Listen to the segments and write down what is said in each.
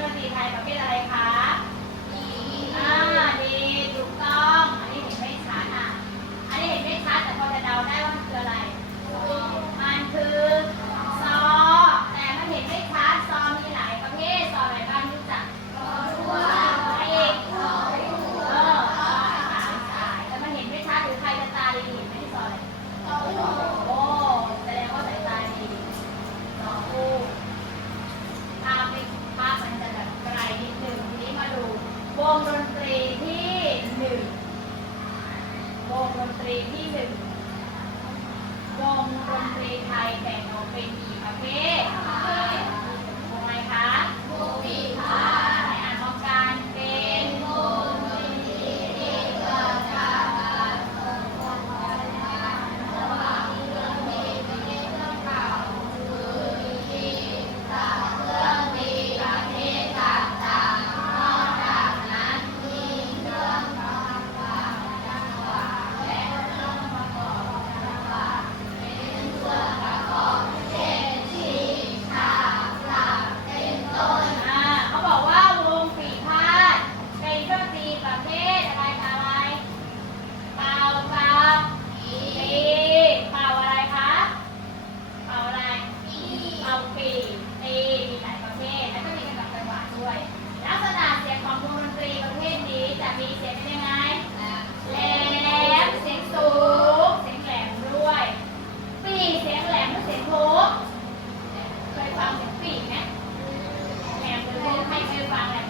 ดนตรีไทยประเภทอะไรคะดีอ่าดีถูกต้อง อันนี้เห็นไม่ชัดอะ อันนี้เห็นไม่ชัดแต่พอจะเดาได้ว่ามันคืออะไร มันคือซอ แต่มันเห็นไม่ชัดซอมีหลายประเภทซออะไรบ้างรู้จักซอทั่วไปซอทั่วายแต่มันเห็นไม่ชัดหรือใครจะตาดีเห็นไม่ซอเลยซอ bạn này.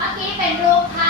มื่อกี้เป็นรูปภา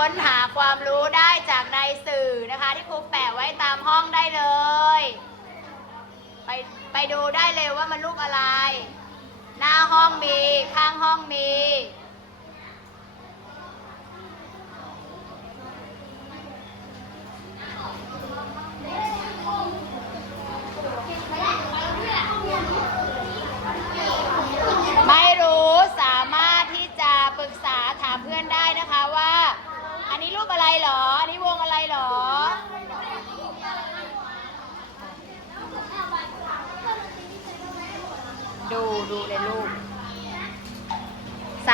ค้นหาความรู้ได้จากในสื่อนะคะ ที่ครูแปะไว้ตามห้องได้เลย ไปไปดูได้เลยว่ามันรูปอะไร หน้าห้องมี ข้างห้องมี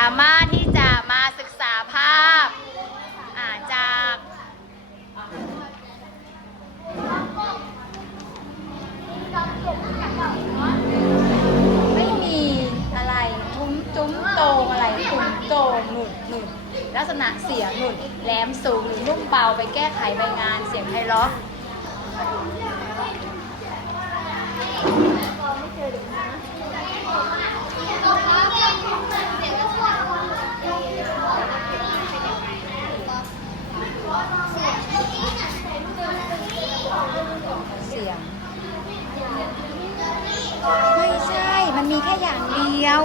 ามารถที่จะมาศึกษาภาพาจากไม่มีอะไรทุ้มจุ้มโตอะไรจุ้มโตหนุดหนุดลักษณะเสียงหนุดแหลมสูงหรือนุ่มเบาไปแก้ไขใบงานเสียงไพเราะียง ไม่ใช่ มันมีแค่อย่างเดียว